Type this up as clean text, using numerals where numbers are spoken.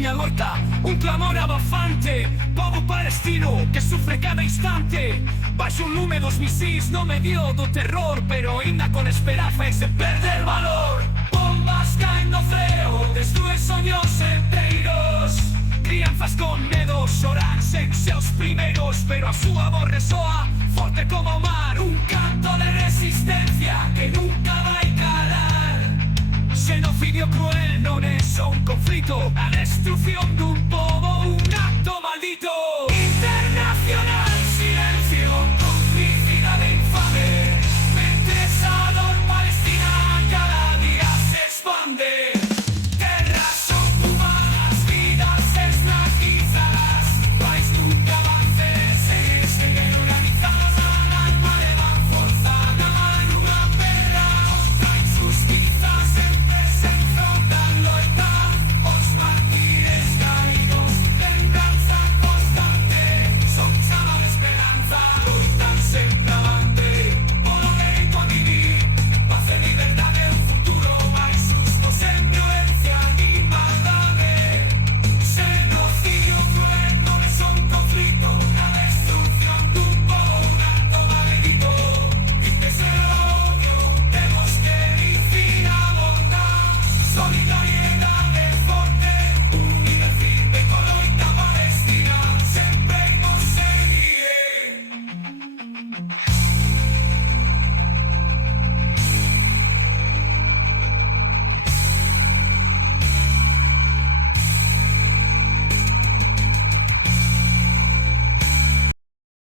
testemunha loita, un clamor abafante, pobo palestino que sufre cada instante. Baixo un lume dos misís no medio do terror, pero ainda con esperanza e sen perder valor. Bombas caen no ceo, destruen soños enteiros. Crianzas con medo xoran sen seus primeiros, pero a súa voz resoa forte como o mar, un canto de resistencia que nunca vai calar. Xenocidio cruel non é só un conflito, a destrucción dun pobo, un acto maldito.